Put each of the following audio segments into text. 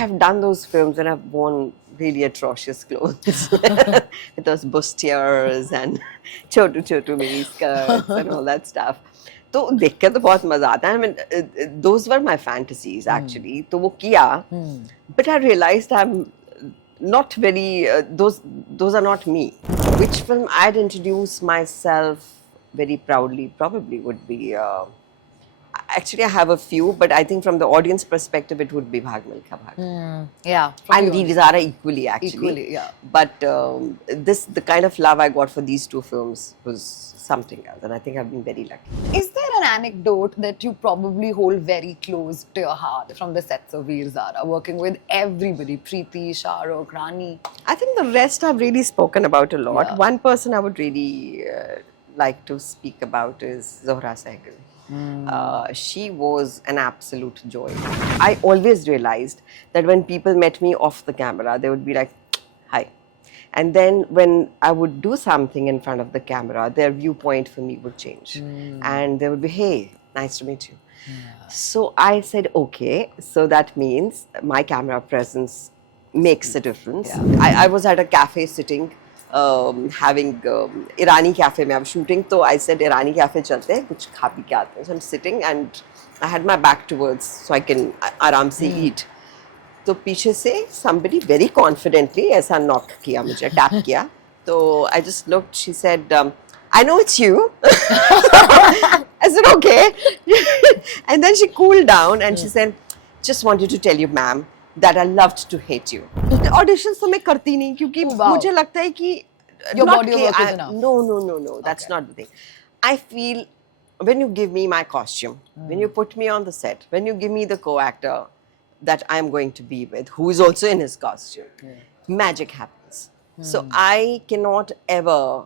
have done those films and I've worn really atrocious clothes with those bustiers and chotu chotu mini skirts and all that stuff. तो देख के तो बहुत मजा आता है. I mean, those were my fantasies actually. तो वो किया, but I realized I'm not very. Those are not me. Which film I'd introduce myself very proudly probably would be. Actually, I have a few, but I think from the audience perspective, it would be Bhag Milkha Bhag. Yeah. And these are equally actually. Equally, yeah. But the kind of love I got for these two films was something else, and I think I've been very lucky. Is there an anecdote that you probably hold very close to your heart from the sets of Veer Zara, working with everybody, Preeti, Shah Rukh, Rani? I think the rest I've really spoken about a lot. Yeah. One person I would really like to speak about is Zohra Sehgal. She was an absolute joy. I always realized that when people met me off the camera, they would be like, hi. And then when I would do something in front of the camera, their viewpoint for me would change. And they would be, hey, nice to meet you. So I said, okay, so that means my camera presence makes a difference. I was at a cafe sitting, having Irani cafe mein I was shooting, so I said Irani cafe chalte hain, kuch kha pi ke aate hain. So I'm sitting and I had my back towards so I can आराम से eat. तो पीछे से somebody very confidently ऐसा knock किया मुझे, tap किया. तो I just looked, she said, I know it's you. I said, okay. And then she cooled down and she said, just wanted to tell you, ma'am, that I loved to hate you. Auditions तो मैं करती नहीं क्योंकि मुझे लगता है कि your body of work is enough. No. That's not the thing. I feel when you give me my costume, when you put me on the set, when you give me the co-actor that I'm going to be with, who is also in his costume, magic happens. So I cannot ever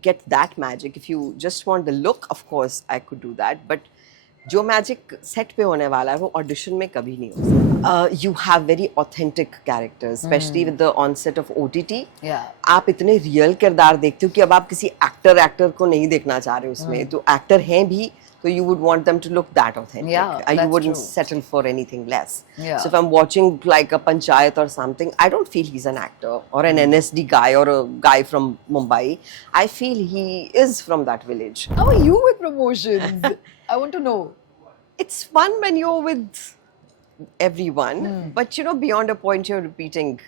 get that magic. If you just want the look, of course, I could do that. But जो magic set पे होने वाला है वो audition में कभी नहीं हो सकता. You have very authentic characters, especially with the onset of OTT. आप इतने रियल किरदार देखते हो कि अब आप किसी एक्टर को नहीं देखना चाह रहे उसमें. तो एक्टर हैं भी, so you would want them to look that authentic. You wouldn't settle for anything less. So if I'm watching like a Panchayat or something, I don't feel he's an actor or an NSD guy or a guy from Mumbai. I feel he is from that village. How are you with promotions? I want to know. It's fun when you're with everyone, but you know, beyond a point, you're repeating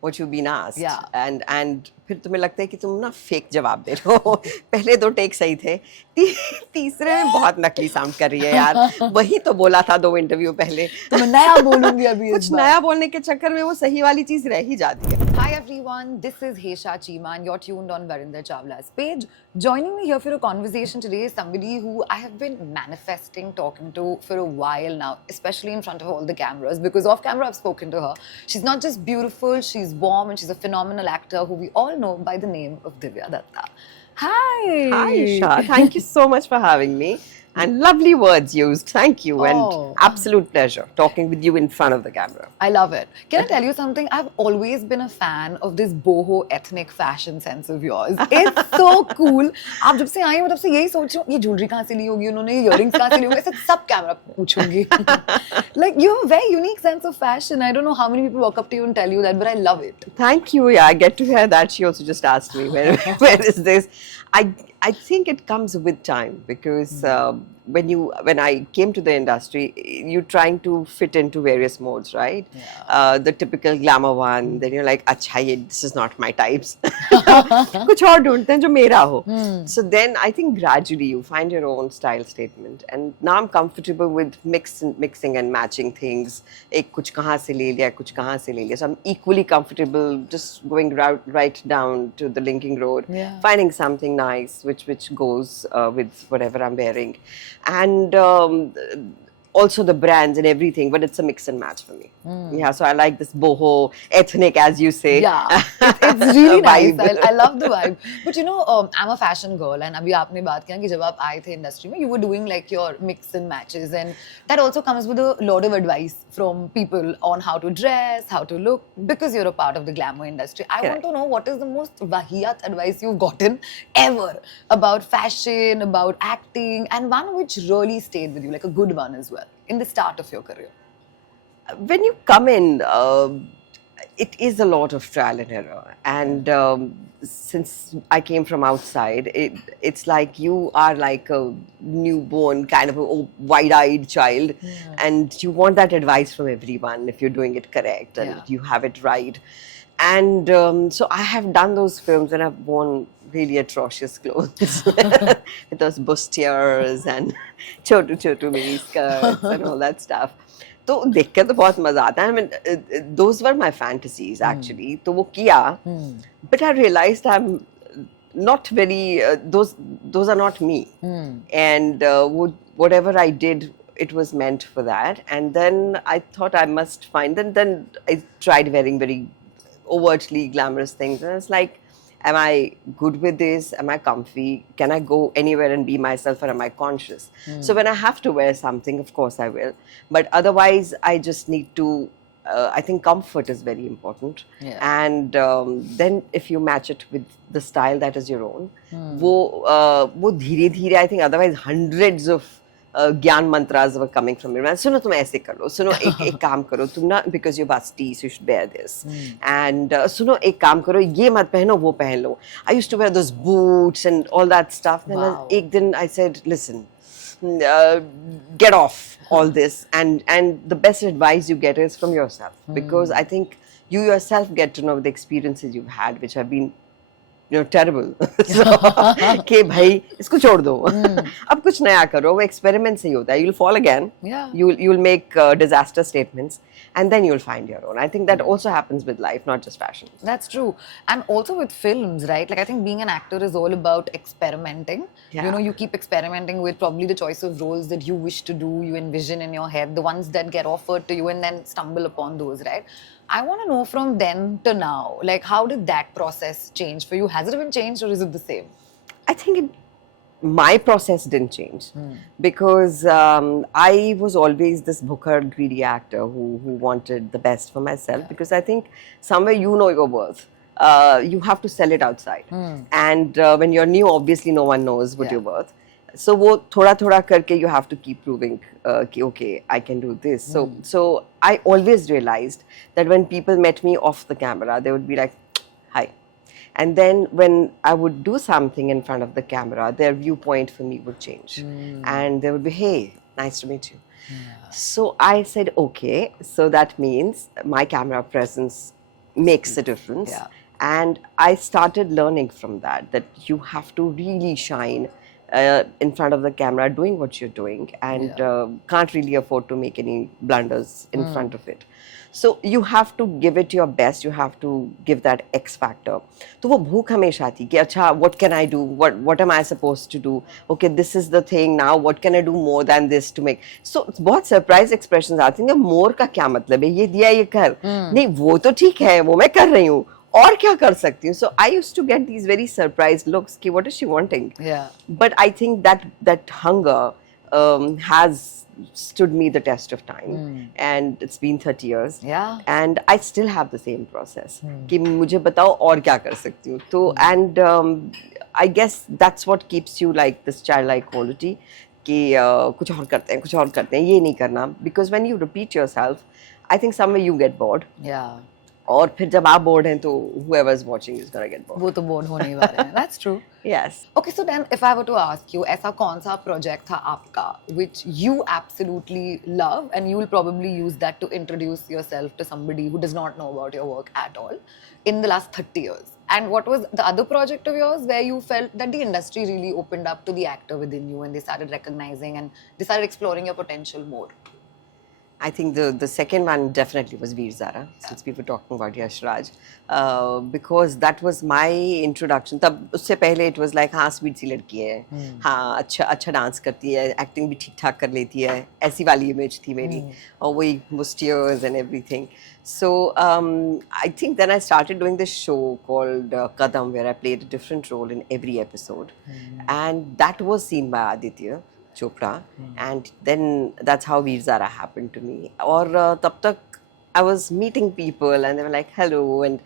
what you've been asked. And फिर तुम्हें लगता है कि तुम ना fake जवाब दे रहे हो. पहले दो टेक सही थे, तीसरे में बहुत नकली साउंड कर रही है यार. वही तो बोला था 2 इंटरव्यू पहले. तो मैं नया बोलूंगी अभी. कुछ नया बोलने के चक्कर में वो सही वाली चीज रह ही जाती है. Hi everyone, this is Hesha Cheema and you're tuned on Varinder Chawla's page. Joining me here for a conversation today is somebody who I have been manifesting talking to for a while now, especially in front of all the cameras, because off camera I've spoken to her. She's not just beautiful, she's warm and she's a phenomenal actor who we all know by the name of Divya Datta. Hi! Hi Isha, thank you so much for having me. And lovely words used. Thank you. And absolute pleasure talking with you in front of the camera. I love it. Can I tell you something? I've always been a fan of this boho ethnic fashion sense of yours. It's so cool. आप जब से आई हो तब से यही सोच रही हूँ ये ज्वेलरी कहाँ से ली होगी उन्होंने, इयररिंग्स कहाँ से ली होंगी, ऐसे सब कैमरा पूछूंगी. Like you have a very unique sense of fashion. I don't know how many people walk up to you and tell you that, but I love it. Thank you. Yeah, I get to hear that. She also just asked me where is this. I think it comes with time because when I came to the industry, you're trying to fit into various modes, right? The typical glamour one. Then you're like, "Acha, this is not my types." कुछ और ढूंढते हैं जो मेरा हो. So then I think gradually you find your own style statement, and now I'm comfortable with mixing and matching things. एक कुछ कहाँ से ले लिया, कुछ कहाँ से ले लिया. So I'm equally comfortable just going right down to the linking road, finding something nice which goes with whatever I'm wearing, and also the brands and everything, but it's a mix and match for me. So I like this boho, ethnic, as you say. It's really nice. I love the vibe. But you know, I'm a fashion girl, and अभी आपने बात किया कि जब आप आए थे industry में, you were doing like your mix and matches, and that also comes with a lot of advice from people on how to dress, how to look, because you're a part of the glamour industry. I want to know what is the most vahiyat advice you've gotten ever about fashion, about acting, and one which really stayed with you, like a good one as well, in the start of your career. when you come in, it is a lot of trial and error. And since I came from outside, it's like you are like a newborn, kind of a wide-eyed child, and you want that advice from everyone if you're doing it correct and you have it right. And so I have done those films and I've worn really atrocious clothes with those bustiers and chotu mini skirts and all that stuff. तो देख के तो बहुत मजा आता है. I mean, those were my fantasies actually. तो वो किया, but I realized I'm not very. Those are not me. And whatever I did, it was meant for that. And then I thought I must find. Then I tried wearing very overtly glamorous things, and it's like, am I good with this? Am I comfy? Can I go anywhere and be myself, or am I conscious? So when I have to wear something, of course I will. But otherwise, I just need to. I think comfort is very important. And then if you match it with the style that is your own, वो धीरे-धीरे, I think otherwise hundreds of ज्ञान mantras were coming from me. सुनो तुम ऐसे कर लो, सुनो एक काम करो तुम ना, because you're busty, so you should wear this. And सुनो एक काम करो, ये मत पहनो, वो पहन लो. I used to wear those boots and all that stuff. Then एक दिन I said, listen, get off all this, and the best advice you get is from yourself, because I think you yourself get to know the experiences you've had, which have been terrible. So, कि भाई इसको छोड़ दो, अब कुछ नया करो. वो experiment से ही होता है. You'll fall again. You'll make disaster statements, and then you'll find your own. I think that also happens with life, not just fashion. That's true. And also with films, right? Like, I think being an actor is all about experimenting. You know, you keep experimenting with probably the choice of roles that you wish to do, you envision in your head, the ones that get offered to you, and then stumble upon those, right? I want to know from then to now, like, how did that process change for you? Has it even changed, or is it the same? I think my process didn't change, because I was always this booker, greedy actor who wanted the best for myself, because I think somewhere you know your worth. You have to sell it outside. And when you're new, obviously no one knows what you're worth. So वो थोड़ा करके you have to keep proving कि okay, I can do this. So I always realized that when people met me off the camera, they would be like, hi. And then when I would do something in front of the camera, their viewpoint for me would change. And they would be, hey, nice to meet you. So I said, okay, so that means my camera presence makes a difference. And I started learning from that you have to really shine in front of the camera, doing what you're doing, and can't really afford to make any blunders in front of it. So you have to give it your best. You have to give that X factor. तो वो भूख हमेशा थी कि अच्छा, what can I do? What am I supposed to do? Okay, this is the thing now. What can I do more than this to make? So बहुत surprise expressions आती हैं. more का क्या मतलब है? ये दिया ये कर. नहीं वो तो ठीक है, वो मैं कर रही हूँ. और क्या कर सकती हूँ? So I used to get these very surprised looks कि what is she wanting? But I think that hunger has stood me the test of time, and it's been 30 years. And I still have the same process कि मुझे बताओ और क्या कर सकती हूँ. तो and I guess that's what keeps you like this childlike quality कि कुछ और करते हैं, ये नहीं करना. Because when you repeat yourself, I think somewhere you get bored. और फिर जब आप bored हैं तो whoever is watching is gonna get bored. वो तो bored होने ही वाले हैं. That's true. Yes. Okay, so then if I were to ask you, ऐसा कौन सा project था आपका which you absolutely love and you will probably use that to introduce yourself to somebody who does not know about your work at all in the last 30 years? And what was the other project of yours where you felt that the industry really opened up to the actor within you and they started recognizing and they started exploring your potential more? I think the second one definitely was Veer Zara, since we were talking about Yash Raj, because that was my introduction. तब उससे पहले it was like हाँ sweet सी लड़की है, हाँ अच्छा dance करती है, acting भी ठीक ठाक कर लेती है, ऐसी वाली image थी मेरी, और वही tears and everything. So I think then I started doing this show called Kadam, where I played a different role in every episode, and that was seen by Aditya Chopra, and then that's how Veer Zara happened to me. और तब तक I was meeting people and they were like hello, and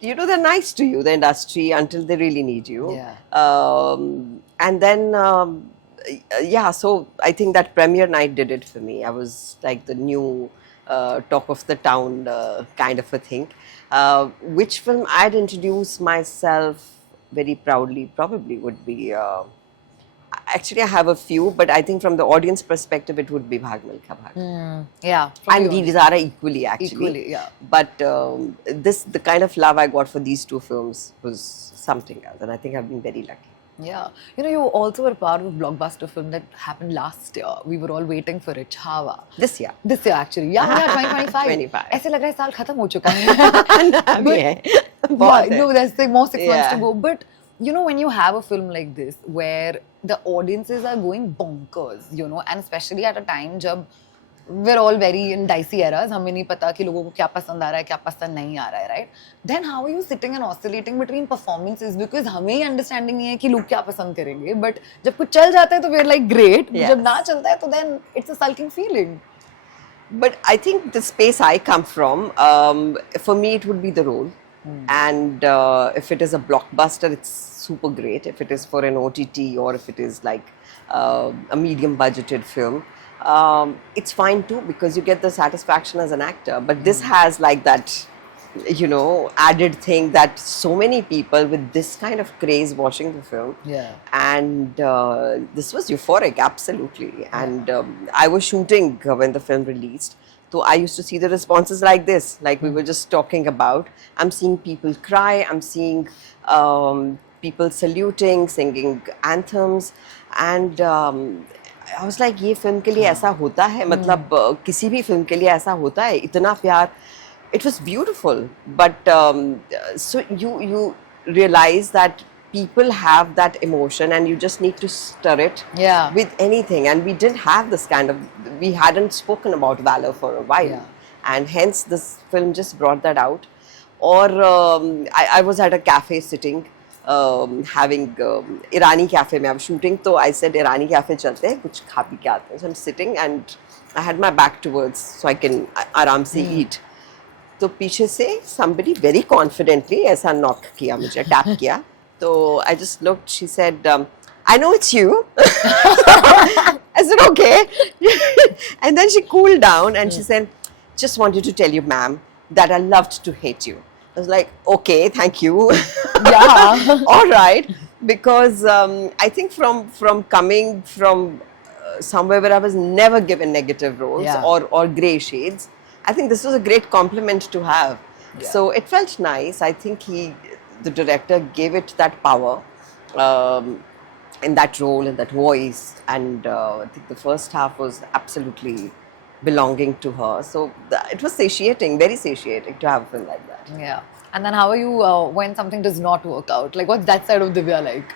you know they're nice to you, the industry, until they really need you. And then so I think that premiere night did it for me. I was like the new talk of the town kind of a thing. Which film I'd introduce myself very proudly probably would be. Actually, I have a few, but I think from the audience perspective, it would be Bhag Milkha Bhag. Yeah. And these are equally, actually. Equally, yeah. But the kind of love I got for these two films was something else, and I think I've been very lucky. Yeah. You know, you also were part of a blockbuster film that happened last year. We were all waiting for it, Chhaava. This year. This year, actually. Yeah, 2025. 25. ऐसे लग रहा है साल खत्म हो चुका है. अभी है. Yeah, बहुत है. no, there's like more 6 months to Yeah. go. But you know, when you have a film like this where the audiences are going bonkers, you know, and especially at a time जब we're all very in dicey eras, हमें नहीं पता कि लोगों को क्या पसंद आ रहा है, क्या पसंद नहीं आ रहा है, right? Then how are you sitting and oscillating between performances? Because हमें ही understanding नहीं है कि लोग क्या पसंद करेंगे. But जब कुछ चल जाता है तो we're like great. Yes. जब ना चलता है तो then it's a sulking feeling. But I think the space I come from, for me, it would be the role. And if it is a blockbuster, it's super great. If it is for an OTT or if it is like a medium budgeted film, it's fine too because you get the satisfaction as an actor. But this has like that, you know, added thing that so many people with this kind of craze watching the film. Yeah. And this was euphoric, absolutely. And I was shooting when the film released. So I used to see the responses like this, like we were just talking about. I'm seeing people cry, I'm seeing people saluting, singing anthems. And I was like, ये film के लिए ऐसा होता है, मतलब किसी भी film के लिए ऐसा होता है, इतना प्यार. It was beautiful, but so you realize that people have that emotion and you just need to stir it with anything. And we didn't have this kind of, we hadn't spoken about valor for a while. Yeah. And hence this film just brought that out. Or I was at a cafe sitting, having Irani cafe mein I was shooting, so I said Irani cafe chalte hain, kuch kha pi ke aate hain. So I'm sitting and I had my back towards so I can आराम से eat. तो पीछे से somebody very confidently ऐसा knock किया मुझे, tap किया. So I just looked, she said, I know it's you. I said, okay. And then she cooled down and she said, just wanted to tell you, ma'am, that I loved to hate you. I was like, okay, thank you. Yeah. All right. Because I think from coming from somewhere where I was never given negative roles or grey shades, I think this was a great compliment to have. Yeah. So it felt nice. I think the director gave it that power in that role, in that voice. And I think the first half was absolutely belonging to her. So it was satiating, very satiating to have a film like that. Yeah. And then how are you when something does not work out? Like, what's that side of Divya like?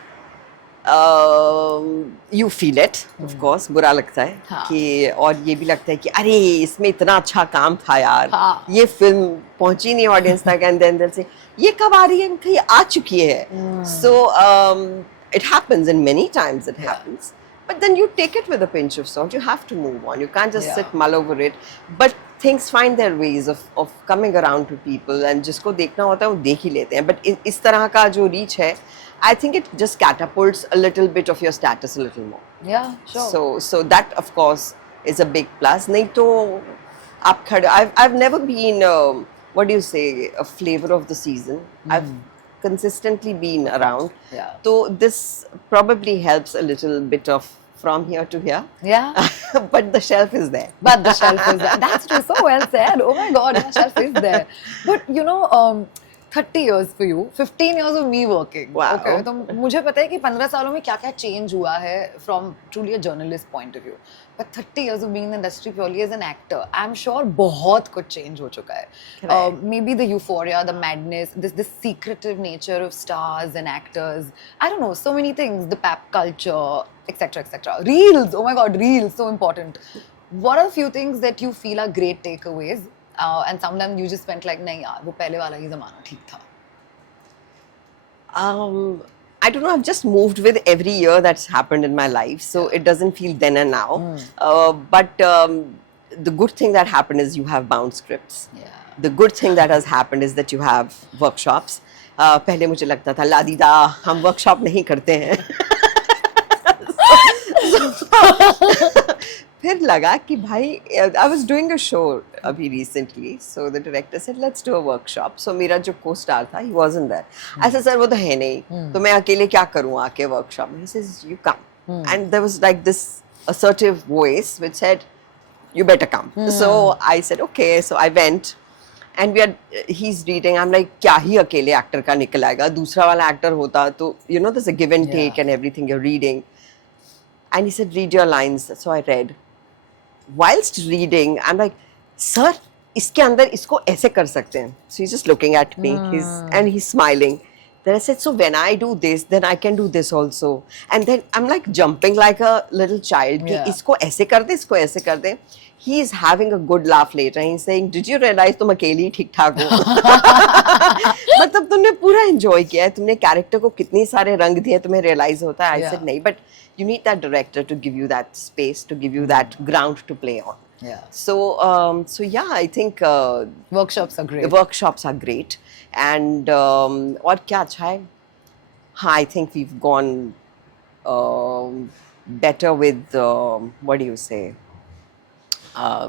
You feel it, of course. बुरा लगता है कि और ये भी लगता है कि अरे इसमें इतना अच्छा काम था यार, ये फिल्म पहुंची नहीं ऑडियंस तक, and then they'll say ये कब आ रही है, ये आ चुकी है. So it happens, and many times it happens. But then you take it with a pinch of salt. You have to move on. You can't just sit mull over it. But things find their ways of coming around to people, and जिसको देखना होता है वो देख ही लेते हैं. But इस तरह का जो reach है, I think it just catapults a little bit of your status a little more. Yeah, sure. So that of course is a big plus. नहीं तो आप खड़े. I've never been what do you say, a flavor of the season. I've consistently been around. Yeah. So this probably helps a little bit of from here to here. Yeah. But the shelf is there. But the shelf is there. That's true. So well said. Oh my God, the shelf is there. But you know, 30 years for you, 15 years of me working. Wow. Okay, तो मुझे पता है कि 15 सालों में क्या-क्या change हुआ है from truly a journalist point of view. But 30 years of being in the industry purely as an actor, I'm sure बहुत कुछ change हो चुका है. Maybe the euphoria, the madness, this secretive nature of stars and actors. I don't know, so many things. The pop culture, etc., etc. Reels, oh my God, reels, so important. What are a few things that you feel are great takeaways? And some of them you just went like, नहीं यार, वो पहले वाला ही ज़माना ठीक था. I don't know, I've just moved with every year that's happened in my life, so it doesn't feel then and now. But the good thing that happened is you have bound scripts. Yeah. The good thing that has happened is that you have workshops. पहले मुझे लगता था लादीदा हम workshop नहीं करते हैं. फिर लगा कि भाई I was doing a show अभी recently, so the director said let's do a workshop. So मेरा जो co-star था, he wasn't there. ऐसा सर वो तो है नहीं, तो मैं अकेले क्या करूँ आके workshop में? He says you come, and there was like this assertive voice which said you better come. So I said okay, so I went. And he's reading. I'm like, क्या ही अकेले एक्टर का निकल आएगा, दूसरा वाला एक्टर होता तो you know there's a give and take and everything you're reading. And he said, read your lines. So I read. Whilst reading, I'm like, sir, इसके अंदर इसको ऐसे कर सकते हैं. So he's just looking at me, and he's smiling. Then I said, so when I do this, then I can do this also. And then I'm like jumping like a little child. कि इसको ऐसे कर दे, इसको ऐसे कर दे. He is having a good laugh later. He's saying, did you realize तुम अकेली ठीक ठाक हो? मतलब तुमने पूरा enjoy किया है, तुमने character को कितने सारे रंग दिए, तुम्हें realize होता है. I said नहीं, but you need that director to give you that space, to give you that ground to play on. Yeah. So yeah, I think Workshops are great. workshops are great. And और क्या अच्छा है? हाँ, I think we've gone better with what do you say?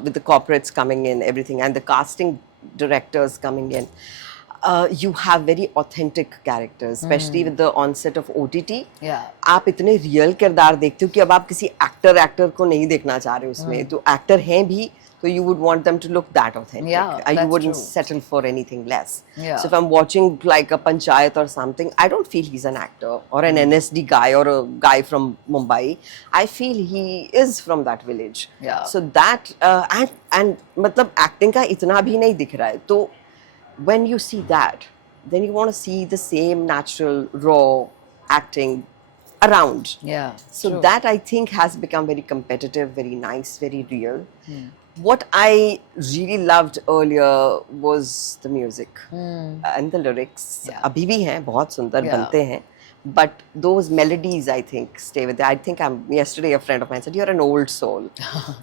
With the corporates coming in, everything, and the casting directors coming in, you have very authentic characters, especially with the onset of OTT. Yeah. आप इतने real किरदार देखते हो कि अब आप किसी actor को नहीं देखना चाह रहे हो उसमें, तो एक्टर हैं भी, so you would want them to look that authentic. Yeah, You that's wouldn't true. settle for anything less. Yeah. So if I'm watching like a Panchayat or something, I don't feel he's an actor or an NSD guy or a guy from Mumbai. I feel he is from that village. Yeah. So that and मतलब acting का इतना भी नहीं दिख रहा है. तो when you see that, then you want to see the same natural raw acting around. Yeah. So true. that I think has become very competitive, very nice, very real. What I really loved earlier was the music and the lyrics. Yeah. अभी भी हैं, बहुत सुंदर Yeah. बनते हैं. But those melodies, I think, stay with. I think yesterday a friend of mine said, "You're an old soul."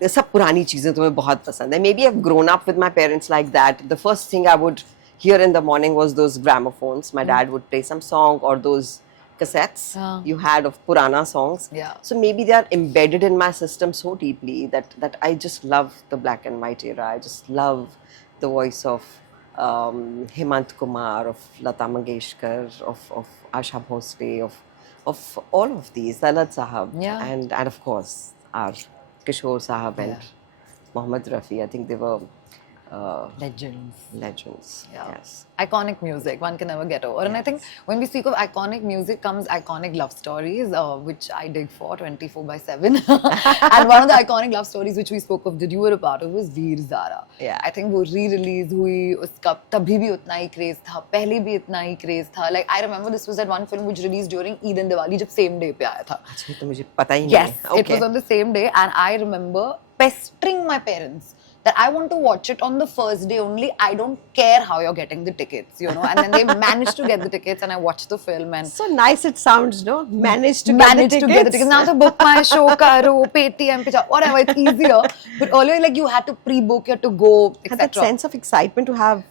ये सब पुरानी चीजें तुम्हें बहुत पसंद है. Maybe I've grown up with my parents like that. The first thing I would hear in the morning was those gramophones. My dad would play some song or those cassettes you had of Purana songs. Yeah. So maybe they are embedded in my system so deeply that I just love the black and white era. I just love the voice of Hemant Kumar, of Lata Mangeshkar, of Asha Bhosle, of all of these, Lalat Sahab, Yeah. and of course our Kishore Sahab and Mohammad Rafi. I think they were Legends. legends. Yeah. Yes. Iconic music, one can never get over. And I think when we speak of iconic music comes iconic love stories, which I dig for 24/7. And one of the iconic love stories which we spoke of that you were a part of was Veer Zara. Yeah. I think वो re-release हुई, उसका तभी भी उतना ही craze था, पहले भी इतना ही craze था. Like I remember this was that one film which released during Eid and Diwali, जब same day पे आया था. अच्छा, तो मुझे पता ही नहीं Yes, है. it was on the same day, and I remember pestering my parents that I want to watch it on the first day only. I don't care how you're getting the tickets, you know. And then they managed to get the tickets, and I watched the film. And So nice it sounds, no? Managed to get the tickets. Now tickets. to book my show, karo, Paytm, pe jao, whatever. It's easier. But earlier, like you had to pre-book, you had to go, Had that etc. sense of excitement to have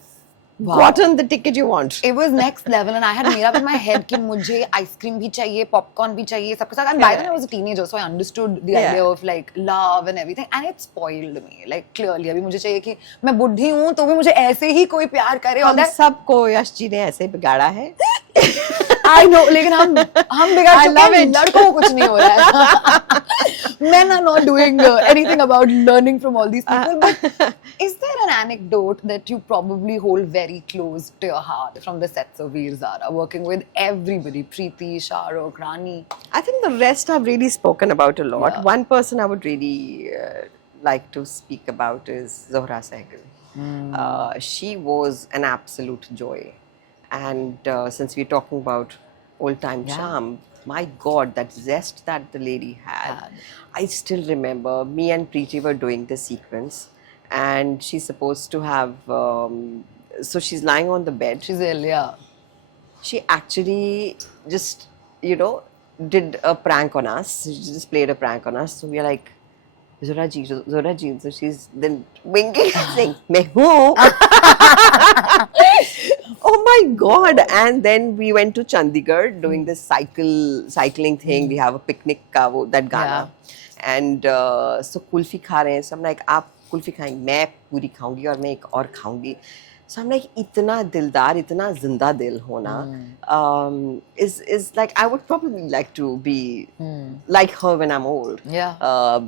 Wow. gotten the ticket you want. It was next level, and I had made up in my head कि मुझे ice cream भी चाहिए, popcorn भी चाहिए, सबके साथ. And by then I was a teenager, so I understood the Yeah. idea of like love and everything, and it spoiled me. Like clearly, अभी मुझे चाहिए कि मैं बुढ़ी हूँ तो भी मुझे ऐसे ही कोई प्यार करे. हम सबको यश जी ने ऐसे बिगाड़ा है. I know, लेकिन हम बिगाड़ I चुके love हैं. it. लड़कों को कुछ नहीं हो रहा है. Men are not doing anything about learning from all these people. But is there an anecdote that you probably hold very close to your heart from the sets of Veer Zara, working with everybody, Preeti, Shahrukh, Rani? I think the rest I've really spoken about a lot. Yeah. One person I would really like to speak about is Zohra Sehgal. She was an absolute joy. And since we're talking about old-time charm, my God, that zest that the lady had. I still remember me and Preeti were doing the sequence, and she's supposed to have, so she's lying on the bed. She's ill, yeah. She actually just, did a prank on us. She just played a prank on us. So we are like, Zora ji. So she's then winking and saying, "Main hu." Oh my God. And then we went to Chandigarh doing this cycling thing. We have a picnic, that Gana. And so kulfi खा रहे हैं, so I'm like आप कुल्फी खाएंगे, मैं पूरी खाऊंगी और मैं एक और खाऊंगी. So I'm like इतना दिलदार, इतना जिंदा दिल होना is like I would probably like to be like her when I'm old. Yeah.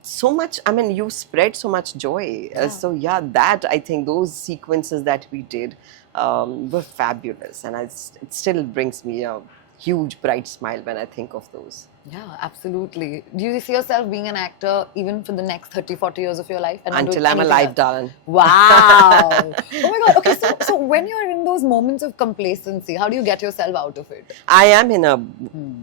So much, I mean, you spread so much joy. So yeah, that I think those sequences that we did were fabulous, and it still brings me a huge bright smile when I think of those. Yeah, absolutely. Do you see yourself being an actor even for the next 30, 40 years of your life? And not doing Until I'm anything alive, else? darling. Wow. Oh my God. Okay, so when you're in those moments of complacency, how do you get yourself out of it? I am in a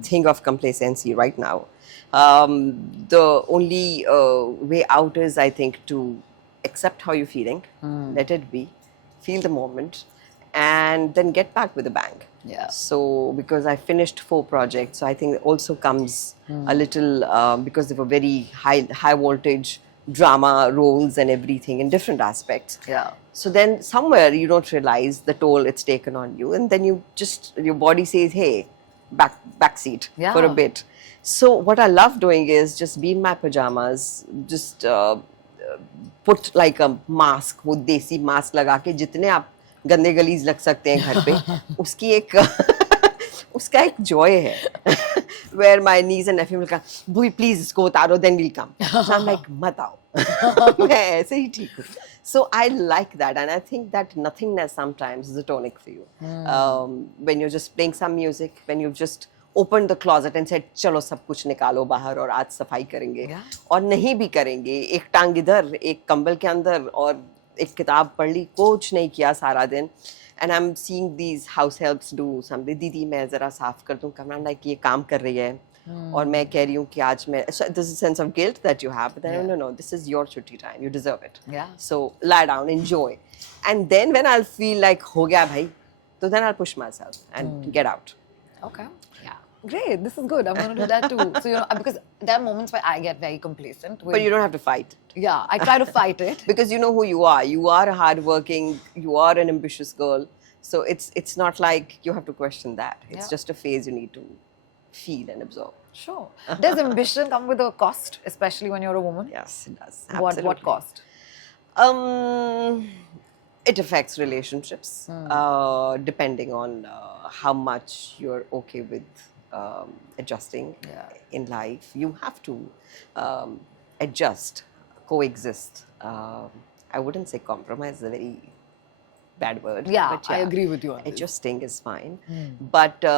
thing of complacency right now. The only way out is, I think, to accept how you're feeling, let it be, feel the moment, and then get back with a bang. Yeah. So, because I finished 4 projects, so I think it also comes a little because they were very high voltage drama roles and everything in different aspects. Yeah. So then somewhere you don't realize the toll it's taken on you, and then your body says, "Hey, back seat for a Yeah. bit." So what I love doing is just be in my pajamas, just put like a mask, वो देसी mask लगा के जितने आप गंदे गलीज लग सकते हैं घर पे, उसकी एक उसका एक joy है. Where my niece and nephew will come, "Bhui, please इसको उतारो, then we'll come." So I'm like, मत आओ, मैं ऐसे ही ठीक हूँ. So I like that, and I think that nothingness sometimes is a tonic for you. When you're just playing some music, when you've just opened the closet and said, चलो सब कुछ निकालो बाहर और आज सफाई करेंगे, और नहीं भी करेंगे, एक टांग इधर, एक कंबल के अंदर, और एक किताब पढ़ ली, कुछ नहीं किया सारा दिन. And I'm seeing these house helps do something. दीदी मैं जरा साफ कर दूँ कमरा, like ये काम कर रही है, और मैं कह रही हूँ कि आज मैं, so there's a sense of guilt that you have, but then no, this is your छुट्टी time, you deserve it. Yeah. So lie down, enjoy, and then when I'll feel like हो गया भाई, so then I'll push myself and get out. Okay. Yeah. Great. This is good. I'm going to do that too. So, because there are moments where I get very complacent. But you don't have to fight it. Yeah, I try to fight it. Because you know who you are. You are hardworking. You are an ambitious girl. So it's not like you have to question that. It's just a phase you need to feel and absorb. Sure. Does ambition come with a cost, especially when you're a woman? Yes, it does. What cost? It affects relationships, depending on how much you're okay with adjusting in life. You have to adjust, coexist. I wouldn't say compromise is a very bad word. Yeah, but I agree with you on this. Adjusting is fine. But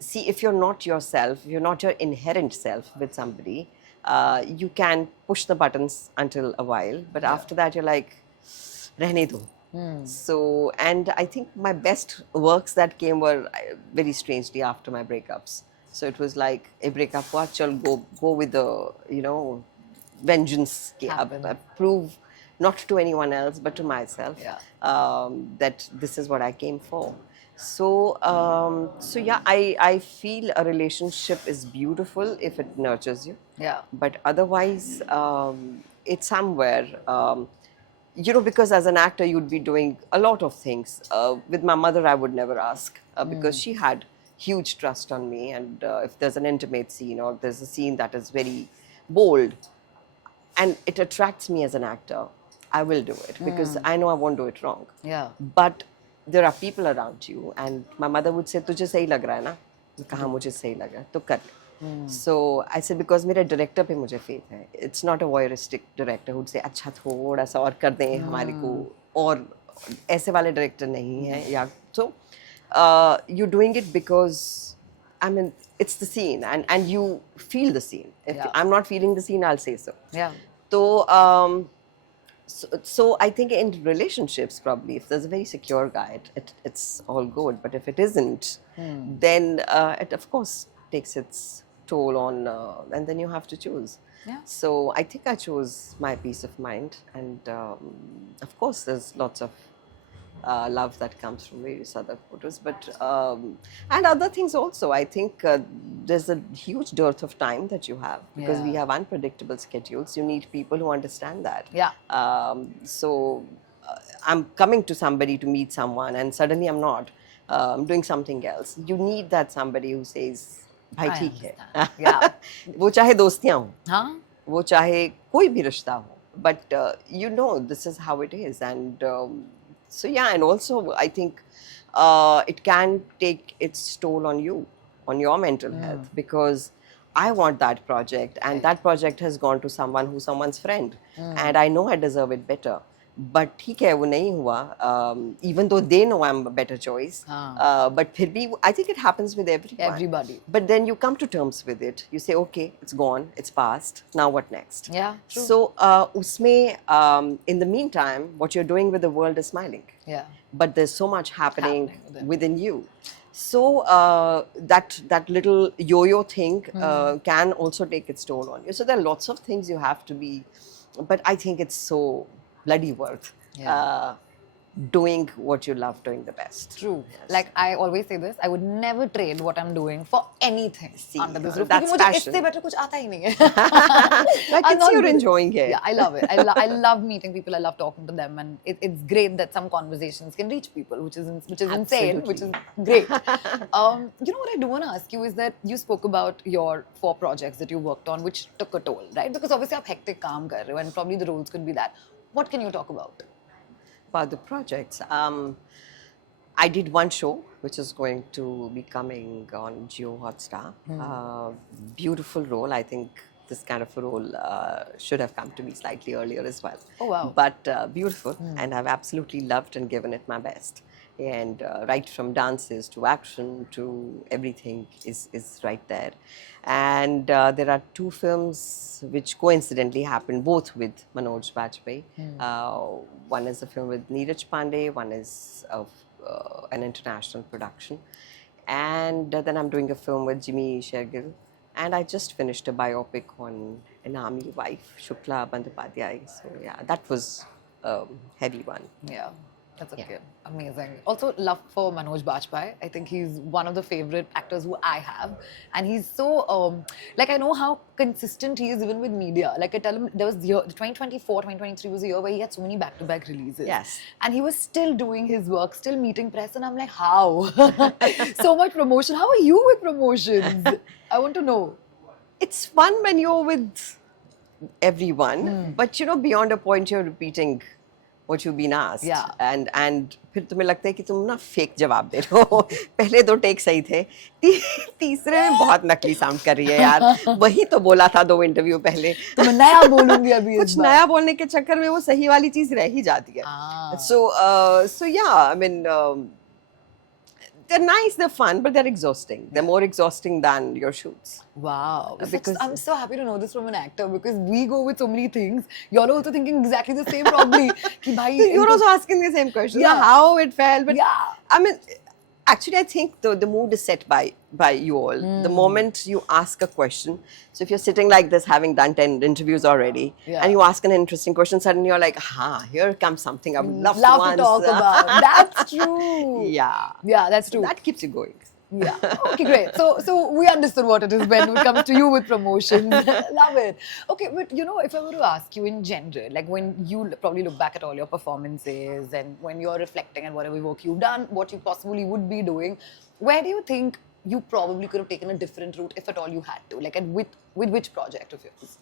see, if you're not yourself, if you're not your inherent self with somebody, you can push the buttons until a while, but after that you're like, रहने दो. So, and I think my best works that came were very strangely after my breakups. So it was like, a breakup हुआ, चल go with the, vengeance. Prove not to anyone else but to myself that this is what I came for. So, yeah, I feel a relationship is beautiful if it nurtures you. Yeah. But otherwise, it's somewhere, because as an actor, you'd be doing a lot of things. With my mother, I would never ask because she had huge trust on me. And if there's an intimate scene or there's a scene that is very bold and it attracts me as an actor, I will do it because I know I won't do it wrong. Yeah. But there are people around you, and my mother would say, "तुझे सही लग रहा है ना?" मैं कहा मुझे सही लग रहा है तो कर. So I said because मेरे director पे मुझे faith है. It's not a voyeuristic director who'd say अच्छा थोड़ा सा और कर दें हमारे को, और ऐसे वाले director नहीं हैं या so you're doing it because I mean it's the scene and you feel the scene. If I'm not feeling the scene, I'll say so. Yeah. So so I think in relationships, probably, if there's a very secure guy, it's all good. But if it isn't, then it, of course, takes its toll on, and then you have to choose. Yeah. So I think I chose my peace of mind. And of course, there's lots of love that comes from various other photos. But, and other things also. I think there's a huge dearth of time that you have because we have unpredictable schedules. You need people who understand that. Yeah. So I'm coming to somebody to meet someone and suddenly I'm not. I'm doing something else. You need that somebody who says, भाई I ठीक है understand. Yeah. वो चाहे दोस्तियां हो Huh? वो चाहे कोई भी रिश्ता हो but you know this is how it is and so yeah and also I think it can take its toll on you on your mental health because I want that project and that project has gone to someone who's someone's friend and I know I deserve it better but ठीक है वो नहीं हुआ even though they know I'm a better choice but फिर भी I think it happens with everyone Everybody. but then you come to terms with it you say okay it's gone it's past now what next Yeah, true. so उसमें in the meantime what you're doing with the world is smiling Yeah. but there's so much happening Happening within you so that little yo-yo thing can also take its toll on you so there are lots of things you have to be but I think it's so bloody worth doing what you love doing the best True. Like I always say this, I would never trade what I'm doing for anything See, under this roof. that's क्योंकि मुझे passion. इससे better कुछ आता ही नहीं है. I I'm can not see you're good. enjoying it. Yeah, I love it. I love meeting people. I love talking to them, and it's great that some conversations can reach people, which is insane, which is great. You know what I do want to ask you is that you spoke about your 4 projects that you worked on, which took a toll, right? Because obviously आप hectic काम कर रहे हो, and probably the roles could be that. What can you talk about? About the projects. I did one show which is going to be coming on Geo Hotstar. Beautiful role. I think this kind of a role should have come to me slightly earlier as well. Oh, wow. But beautiful, and I've absolutely loved and given it my best. And right from dances to action to everything is right there. And there are 2 films which coincidentally happened, both with Manoj Bajpayee. One is a film with Neeraj Pandey, one is of an international production. And then I'm doing a film with Jimmy Shergill. And I just finished a biopic on an army wife, Shukla Bandyopadhyay. So yeah, that was a heavy one. Yeah, that's okay. Amazing. Also, love for Manoj Bajpayee. I think he's one of the favorite actors who I have. And he's so, like, I know how consistent he is even with media. Like, I tell him, there was the year, 2024, 2023 was a year where he had so many back-to-back releases. Yes. And he was still doing his work, still meeting press. And I'm like, how? So much promotion. How are you with promotions? I want to know. It's fun when you're with everyone, but you know, beyond a point, you're repeating what you've been asked. Yeah. And फिर तुम्हें लगता है कि तुम ना fake जवाब दे रहे हो पहले 2 टेक सही थे तीसरे में बहुत नकली साउंड कर रही है यार वही तो बोला था 2 इंटरव्यू पहले तो मैं नया बोलूंगी अभी कुछ नया बोलने के चक्कर में वो सही वाली चीज रह ही जाती है so yeah I mean they're nice, they're fun, but they're exhausting. They're more exhausting than your shoots. Wow. Because- I'm so happy to know this from an actor because we go with so many things. You're also thinking exactly the same probably. कि भाई You're also asking the same question. Yeah. How it felt. But Yeah. I mean, actually, I think the mood is set by you all. The moment you ask a question. So if you're sitting like this, having done 10 interviews already, Yeah. and you ask an interesting question, suddenly you're like, here comes something I would love love to to talk answer. about. That's true. Yeah. Yeah, that's true. That keeps you going. Yeah. Okay, great. So we understood what it is when it comes to you with promotions. Love it. Okay, but you know, if I were to ask you in general, like when you probably look back at all your performances and when you're reflecting on whatever work you've done, what you possibly would be doing, where do you think you probably could have taken a different route if at all you had to? Like, and with which project of yours?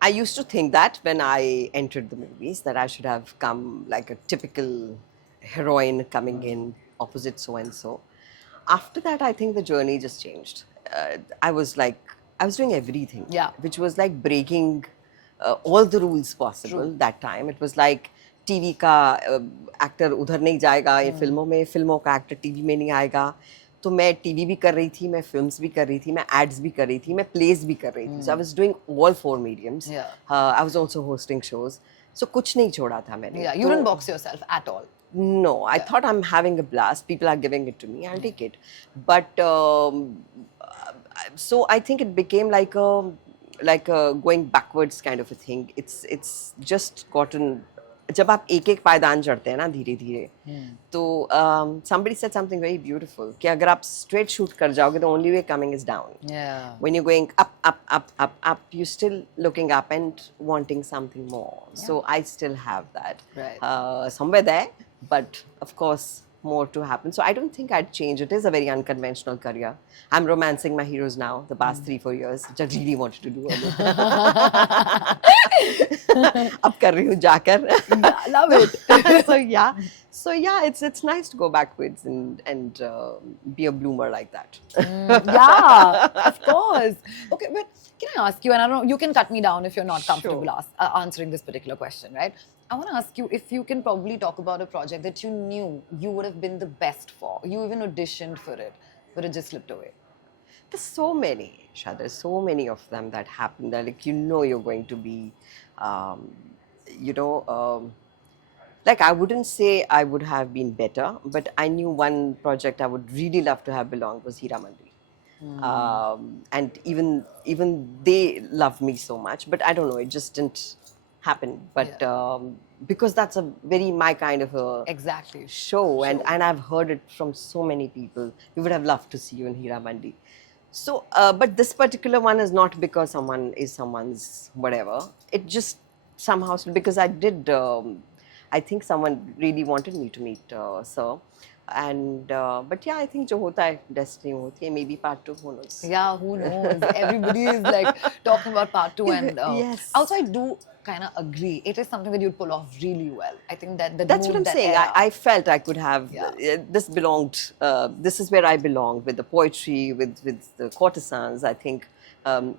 I used to think that when I entered the movies, that I should have come like a typical heroine coming in opposite so and so. After that, I think the journey just changed. I was doing everything. Yeah. Which was like breaking all the rules possible that time. It was like TV का actor उधर नहीं जाएगा ये फिल्मों का actor TV में नहीं आएगा तो मैं TV भी कर रही थी मैं films भी कर रही थी मैं ads भी कर रही थी मैं plays भी कर रही थी so I was doing all 4 mediums. Yeah. I was also hosting shows. So कुछ नहीं छोड़ा था मैंने. Yeah, you didn't box yourself at all. No, I thought I'm having a blast. People are giving it to me. I'll take it. But so I think it became like a going backwards kind of a thing. It's just gotten. जब आप एक पायदान चढ़ते हैं ना धीरे धीरे तो somebody said something very beautiful कि अगर आप straight shoot कर जाओगे the only way coming is down. Yeah. When you're going up, you're still looking up and wanting something more. So I still have that Right. somewhere there, but of course more to happen. So I don't think I'd change. It is a very unconventional career. I'm romancing my heroes now, the past 3-4 years, which I really wanted to do earlier. अब कर रही हूँ जाकर. Love it. So yeah, it's nice to go backwards and be a bloomer like that. Yeah, of course. Okay, but can I ask you, and I don't know, you can cut me down if you're not comfortable Sure. answering this particular question, right? I want to ask you if you can probably talk about a project that you knew you would have been the best for. You even auditioned for it, but it just slipped away. There's so many, Isha. There's so many of them that happen. That like you're going to be, you know, like I wouldn't say I would have been better, but I knew one project I would really love to have belonged was Hira Mandi. And even they loved me so much, but I don't know, it just didn't happen. But because that's a very my kind of a Exactly. show, and I've heard it from so many people. We would have loved to see you in Hira Mandi. So, but this particular one is not because someone is someone's whatever. It just somehow because I did. I think someone really wanted me to meet Sir, and but yeah, I think जो होता है destiny होती है. Maybe part 2, who knows? Yeah, who knows? Everybody is like talking about part 2, and Yes. also I do kind of agree. It is something that you'd pull off really well. I think that That's what I'm saying. I felt I could have this belonged. This is where I belong with the poetry, with the courtesans. I think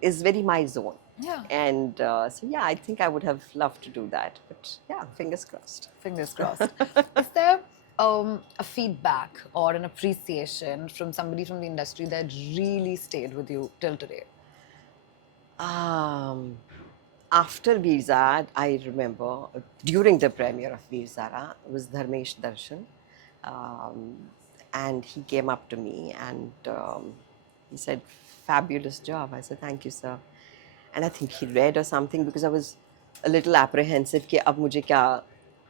is very my zone. Yeah. And so yeah, I think I would have loved to do that. But yeah, fingers crossed. Fingers crossed. Is there a feedback or an appreciation from somebody from the industry that really stayed with you till today? After Veer Zara, I remember during the premiere of Veer Zara was Dharmesh Darshan, and he came up to me and he said, "Fabulous job." I said, "Thank you, sir." And I think he read or something because I was a little apprehensive कि अब मुझे क्या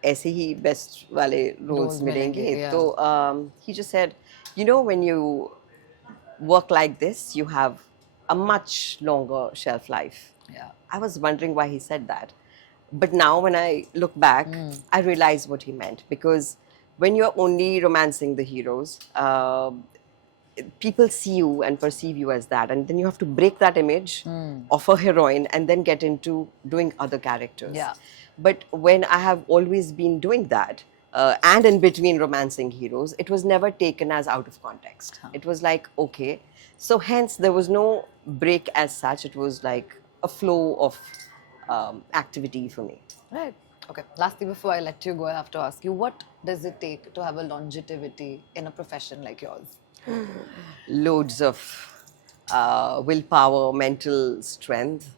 ऐसे ही best वाले roles मिलेंगे. yeah. So he just said, "You know, when you work like this, you have a much longer shelf life." Yeah. I was wondering why he said that. But now when I look back, I realize what he meant. Because when you're only romancing the heroes, people see you and perceive you as that. And then you have to break that image of a heroine and then get into doing other characters. Yeah. But when I have always been doing that, and in between romancing heroes, it was never taken as out of context. It was like, okay. So hence, there was no break as such. It was like a flow of activity for me. Right. Okay. Lastly, before I let you go, I have to ask you, what does it take to have a longevity in a profession like yours? Loads of willpower, mental strength,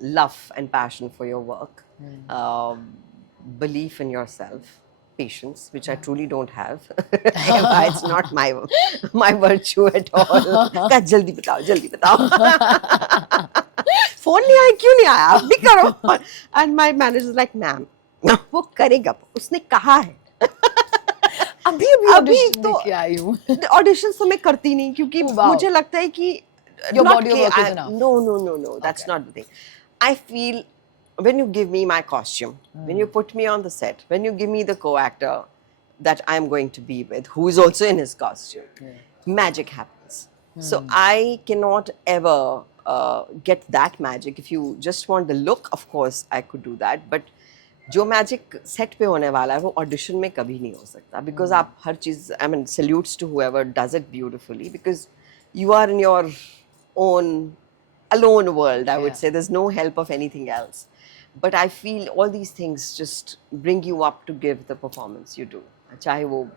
love and passion for your work, belief in yourself, patience, which I truly don't have. It's not my virtue at all. कहा, जल्दी बताओ. Phone नहीं आया, क्यों नहीं आया? आप भी करो. And my manager is like, "Ma'am, वो करेगा, उसने कहा है." अभी audition तो देके आई हूँ. ऑडिशंस तो मैं करती नहीं क्योंकि मुझे लगता है कि Your not body of कि work is I- enough. No, that's not the thing. I feel when you give me my costume, when you put me on the set, when you give me the co-actor that I'm going to be with, who is also in his costume, magic happens. So I cannot ever get that magic. If you just want the look, of course, I could do that. But जो magic set पे होने वाला है वो audition में कभी नहीं हो सकता बिकॉज आप हर चीज़ I mean salutes to whoever does it beautifully because you are in your own alone world. I would say there's no help of anything else. But I feel all these things just bring you up to give the performance you do. चाहे वो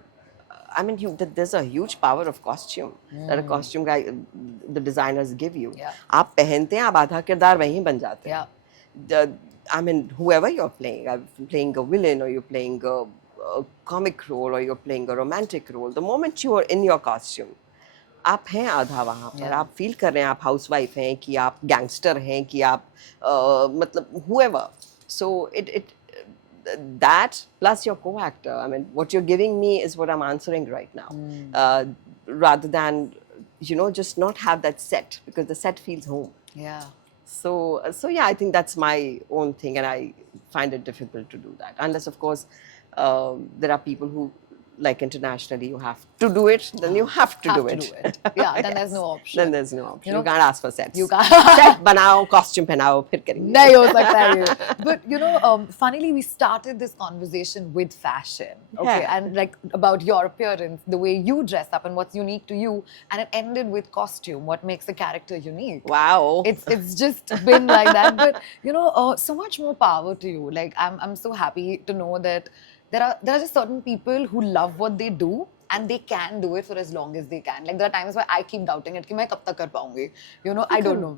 I mean, there's a huge power of costume that a costume guy, the designers give you. Yeah. आप पहनते हैं, आप आधा किरदार वहीं बन जाते हैं. Yeah. I mean, whoever you're playing, playing a villain or you're playing a comic role or you're playing a romantic role, the moment you are in your costume, आप हैं आधा वहाँ पर, आप फील कर रहे हैं आप हाउसवाइफ हैं कि आप गैंगस्टर हैं कि आप मतलब whoever. So that plus your co-actor, I mean, what you're giving me is what I'm answering right now, rather than just not have that set because the set feels home. Yeah. So yeah, I think that's my own thing, and I find it difficult to do that unless, of course, there are people who like internationally, you have to do it, then you have to do it. Yeah, then there's no option. Then there's no option. You know, you can't ask for sets. you can't. Set banao, costume pehnao, phir karenge. नहीं हो सकता है ये. But you know, funnily we started this conversation with fashion, okay, Yeah. and like about your appearance, the way you dress up, and what's unique to you, and it ended with costume. What makes a character unique? Wow. It's just been like that. But you know, so much more power to you. Like I'm so happy to know that there are just certain people who love what they do. And they can do it for as long as they can. Like there are times where I keep doubting it कि मैं कब तक कर पाऊंगी. You know, I don't know.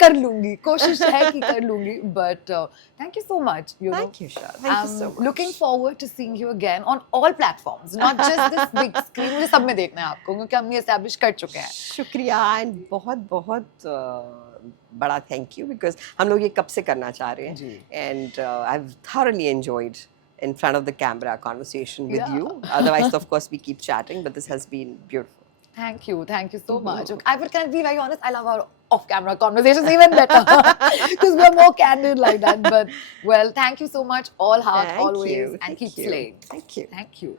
कर लूंगी. कोशिश है कि कर लूंगी. But thank you so much. You know, Thank you, Shah. Thank you so much. Looking forward to seeing you again on all platforms, not just this big screen. मुझे सब में देखना है आपको क्योंकि हम ये establish कर चुके हैं. शुक्रिया and बहुत बहुत बड़ा thank you because हम लोग ये कब से करना चाह रहे हैं. जी. And I've thoroughly enjoyed in front of the camera conversation with Yeah. you. Otherwise, of course, we keep chatting, but this has been beautiful. Thank you so much. Can I be very honest? I love our off-camera conversations even better because we're more candid like that. But well, thank you so much. All heart, Thank always, you. and Thank keep you. slaying. Thank you. Thank you.